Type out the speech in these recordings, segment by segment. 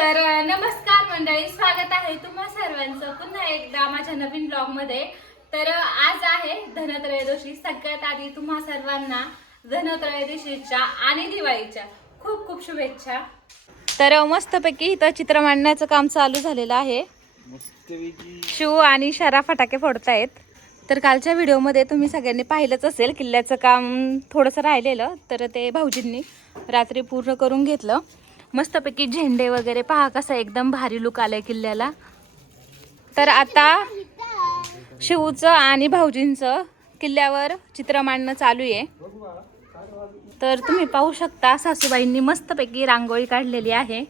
तर नमस्कार मंडळी स्वागत आहे तुम्हा सर्वांचं पुन्हा एकदा माझ्या नवीन ब्लॉगमध्ये तर आज आहे धनत्रयोदशी सगळ्यात आधी तुम्हा सर्वांना धनत्रयोदशीच्या आणि दिवाळीच्या खूप खूप शुभेच्छा. तर मस्तपैकी इथं चित्र मांडण्याचं काम चालू झालेलं आहे. शिव आणि शरा फटाके फोडतायत. तर कालच्या व्हिडिओमध्ये तुम्ही सगळ्यांनी पाहिलंच असेल किल्ल्याचं काम थोडंसं राहिलेलं. तर ते भाऊजींनी रात्री पूर्ण करून घेतलं. मस्तपैकी झेंडे वगैरे पहा कसा एकदम भारी लुक आलाय किल्ल्याला. तर आता शिवचं आणि भाऊजींचं किल्ल्यावर चित्र मांडणं चालू आहे. तर तुम्ही पाहू शकता सासूबाईंनी मस्तपैकी रांगोळी काढलेली आहे.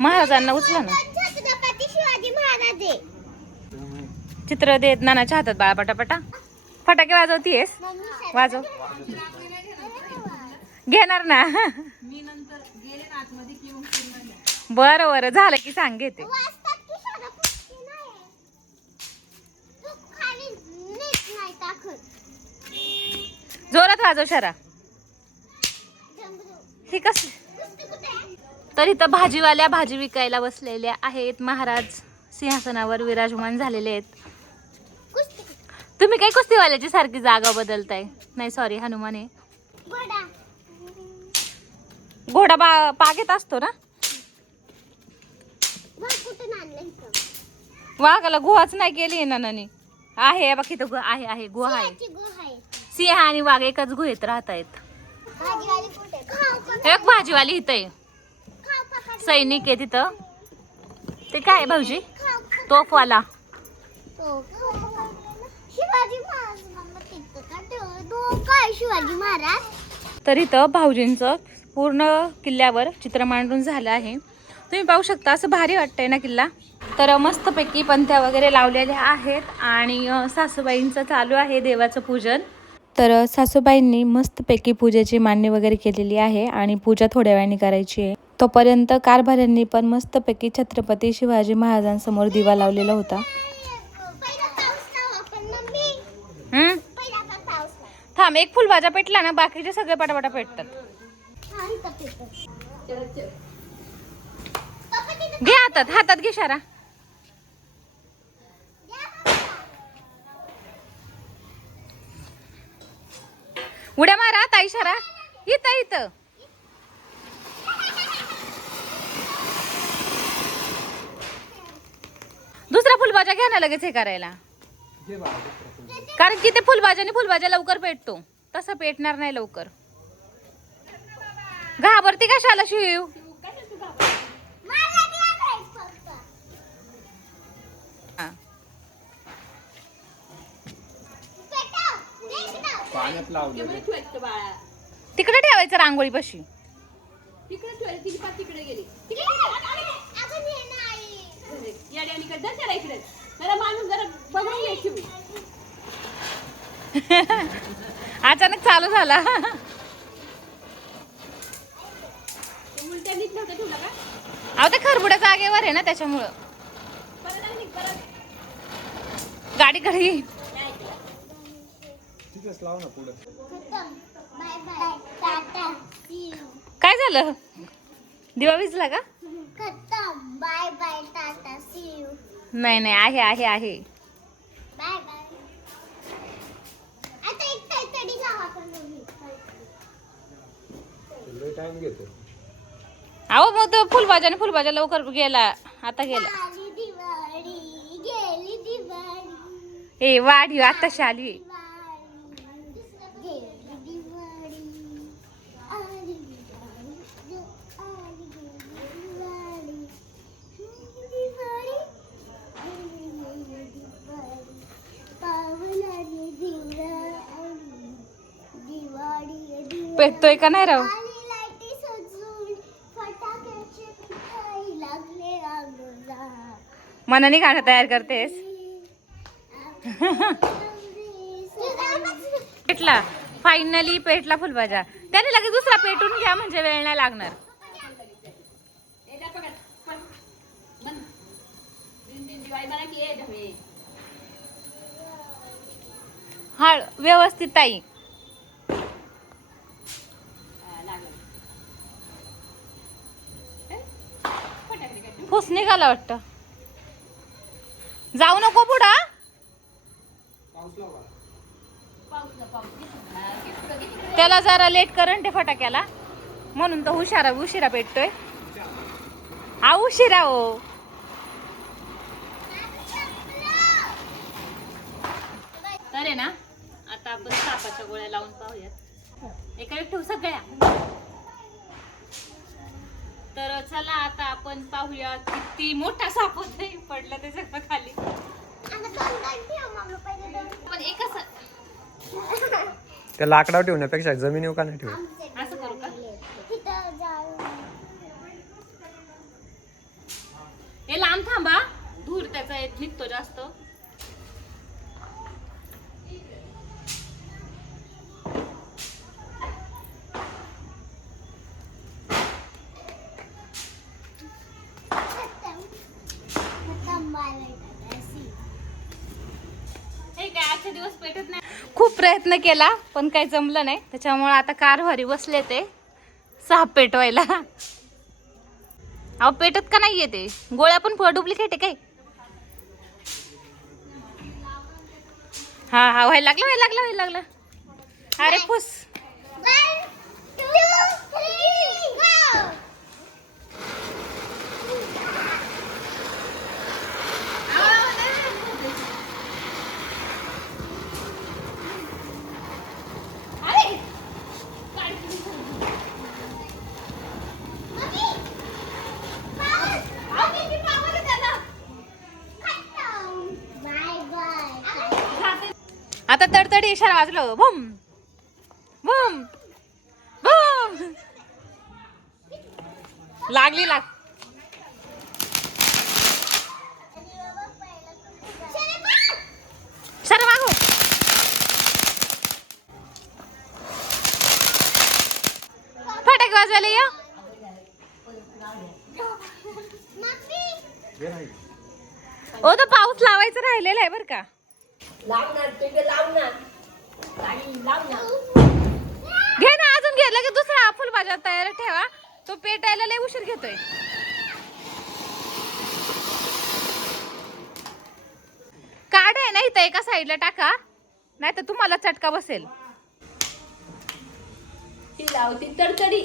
महाराजांना उचला ना. चित्र देत नानाच्या हातात बाळा पटापटा. फटाके वाजवतीयस? वाजव. घेणार ना. बरं बरं झालं की सांग घेते. जोरात वाजव शरा. हे कस? तर इथं भाजीवाल्या भाजी विकायला बसलेल्या आहेत महाराज सिंहासनावर विराजमान झालेले आहेत? तुम्ही काय कुस्तीवाल्याची सारखी जागा बदलताय नाही सॉरी हनुमान आहे घोडा. घोडा बा पागेत असतो ना वाघ कुठून आणलं इथं? वाघाला गुहाच नाही केली नानानी आहे बघ इथं गुहा आहे आहे गुहा आहे. सिंह आणि वाघ एकाच गुहेत राहत आहेत एक भाजीवाली इथं आहे. सैनिक आहे तिथं ते काय भाऊजी. तोफवाला ना. तर इथं भाऊजींचं पूर्ण किल्ल्यावर चित्र मांडून झालं आहे तुम्ही पाहू शकता असं भारी वाटतंय ना किल्ला. तर मस्तपैकी पंथ्या वगैरे लावलेल्या आहेत आणि सासूबाईंचं चालू आहे देवाचं पूजन. तर सासूबाईंनी मस्तपैकी पूजेची मांडणी वगैरे केलेली आहे आणि पूजा थोड्या वेळाने करायची आहे. तोपर्यंत कारभाऱ्यांनी पण मस्तपैकी छत्रपती शिवाजी महाराजांसमोर दिवा लावलेला होता. हम्म? थांब एक फुलभाजा पेटला ना बाकीचे सगळे पटापटा पेटतात हा, इथं पेपर. पप्पा तिथं घे हातात हातात घे शारा. उड्या मारा ताई शारा. इथं इथं. दुसरा फुलभाजा घ्या ना लगेच हे करायला. कारण की ते फुलभाज्याने फुलभाज्या लवकर पेटतो. तसं पेटणार नाही लवकर. घाबरती कशाला शिव? पाण्यात लावलं तिकडे ठेवायचं रांगोळी पशी हे. अचानक चालू झाला. अहो ते खरबुड्या जागेवर आहे ना त्याच्यामुळं. गाडीकडे ये. तिथंच लाव ना पुढं खतम. Bye bye. Tata. See you. काय झालं दिवा विजला का खतम. Bye bye. Tata. See you. नाही नाही आहे आहे आहे बाय बाय. आता एक काहीतरी लावा पण मम्मी. टाइम घेतो अहो मग तो फुलभाज्या आणि फुलभाज्या लवकर गेला आता गेला आली दिवाळी गेली दिवाळी ए वाढी आताशी आली गेली दिवाळी आली दिवाळी आली दिवाळी दिवाळी आली दिवाळी पावलाने दिवाळी दिवाळी दिवाळी पेटतोय का नाही राव? मनाने गाणं तयार करतेस? पेटला. फायनली पेटला फुलभाज्या त्याने लगेच दुसरा पेटून घ्या म्हणजे वेळ नाही लागणार. हा व्यवस्थित ताई. पाऊस निघाला वाटतं. जाऊ नको पुढा त्याला जरा लेट करंट आहे फटाक्याला. म्हणून तो हुशारा उशिरा पेटतोय. हा उशिरा हो. तर ना आता आपण सापाच्या गोळ्या लावून पाहूयात. एका ठेवू सगळ्या तर चला आता आपण पाहूया किती मोठा साप होतोय पडला ते सगळं खाली. पण एकच त्या लाकडावर ठेवण्यापेक्षा जमिनीवर का नाही ठेवू असं करू का? हे लांब थांबा. धूर त्याचा येत निघतो जास्त खतम खतम बाय अशी हे काय आजचे दिवस पेटत नाही खूप प्रयत्न केला पण काही जमलं नाही. त्याच्यामुळे आता कारभारी बसले ते साप पेटवायला. अहो पेटत का नाही ते? गोळ्या पण डुप्लिकेट आहे काही हा हा व्हायला लागलं व्हायला लागलं व्हायला लागलं. अरे फुस. इशारा वाजलो. भूम भूम भूम लागली लाग. चले बा! सर मागो फटाके वाजवायला या. Mommy! ओ तो पाऊस लावायचं राहिलेला आहे बर का. घे ना अजून घे लगेच दुसरा फुलभाज्या तयार ठेवा. तो पेटायला लय उशीर घेतोय. काढ आहे ना इथं एका साईडला टाका नाही तर तुम्हाला चटका बसेल. ती लावती तडतडी.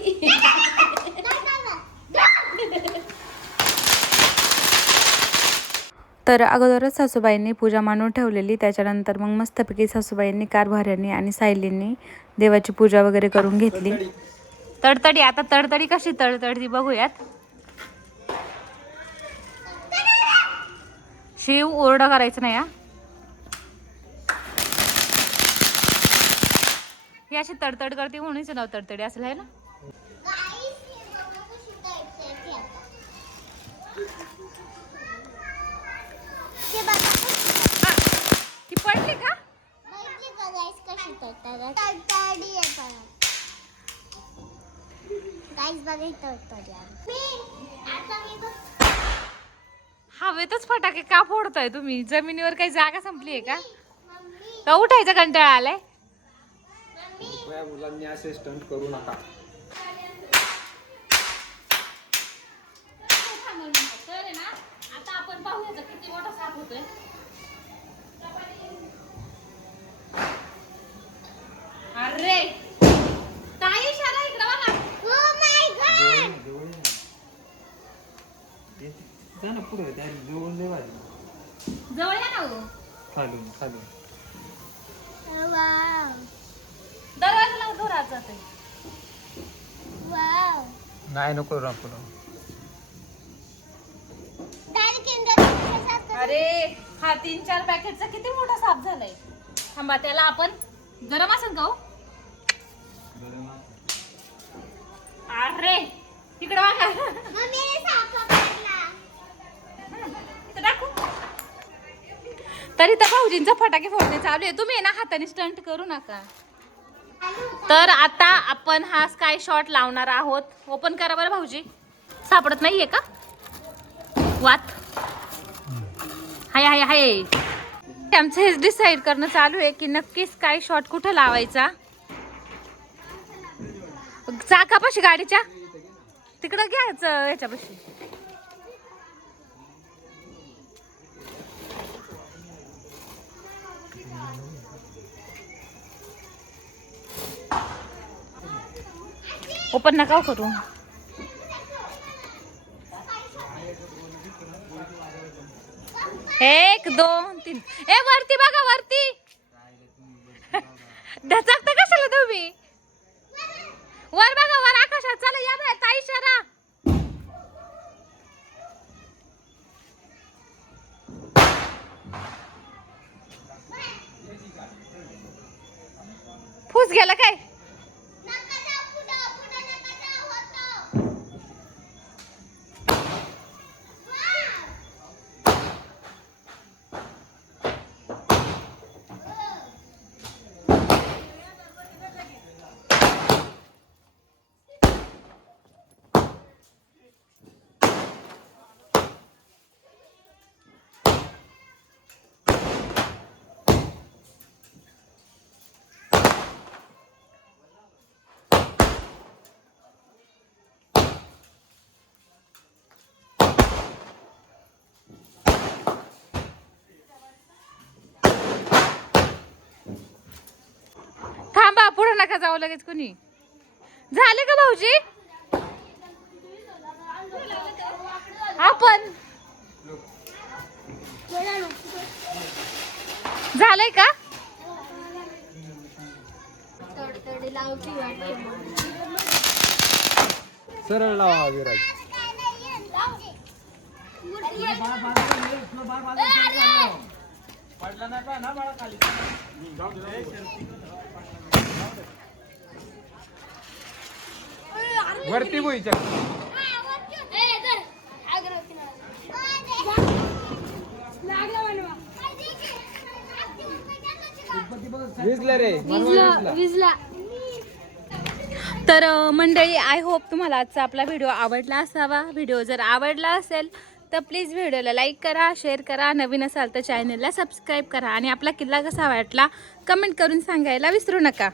तर अगोदरच सासूबाईंनी पूजा मांडून ठेवलेली. त्याच्यानंतर मग मस्तपैकी सासूबाईंनी कारभाऱ्यांनी आणि सायलींनी देवाची पूजा वगैरे करून घेतली. तडतडी आता तडतडी कशी तडतडी बघूयात. शिव ओरडा करायचं नाही हा? ही अशी तडतड करते म्हणूनच नाव तडतडी असेल आहे ना Guys, हे बघा कशी तळतळ ती आता. हे बघा कशी हा, ती पडली का बघितली का guys कशी तळतळ? तळतळी आहे परत. Guys, बघा ही तळतळी आहे. मी- आता मी बघ- हवेतच फटाके का फोडताय तुम्ही? जमिनीवर काही जागा संपली आहे का? मम्मी, का उठायचा कंटाळा आलाय? मुलांनी असे स्टंट करू नका. आता आपण पाहूया किती मोठा साप होतोय. अरे! ताई इशारा इकडं बघा. Oh my God! जा ना पुढे त्या जवळ लय वाजलं. जवळ या ना हो. खालून खालून Wow, दरवाजा लावून घरात जाते wow. नाही नको राखू Direct in the सारखं. अरे हा तीन चार पॅकेटचा किती मोठा साप झालाय. थांबा त्याला आपण गरम असेल का हो? अरे तिकडे बघा. इथं टाकू तरी तर भाऊजींचा फटाके फोडणे चालू आहे. तुम्ही आहे ना हाताने स्टंट करू नका. तर आता आपण हा स्काय शॉट लावणार आहोत. ओपन करा बरं भाऊजी. सापडत नाहीये का? वात. हाय हाय हाय. आमचं हेच डिसाईड करणं चालू आहे की नक्कीच काय शॉट कुठं लावायचा? चाकापाशी गाडीच्या? तिकडं घ्यायचं ह्याच्यापाशी. ओपन नका हो करू. एक दोन. सांगतील ए वरती बघा वरती. ढचकत कशाला तुम्ही? वर बघा वर आकाशात. चला या बाहेर ताई शरा. फूस गेला काय? पुढे नका जाऊ लगेच कुणी. झाले का भाऊजी? आपण. झालंय का? सरळ लावा विराज. काय नाहीये, वरती बोईच्या विजलं रे. तर मंडळी आय होप तुम्हाला आजचा आपला व्हिडिओ आवडला असावा. व्हिडिओ जर आवडला असेल तर प्लीज व्हिडिओला लाईक करा शेअर करा. नवीन असाल तर चॅनलला सबस्क्राईब करा. आणि आपला किल्ला कसा वाटला कमेंट करून सांगायला विसरू नका.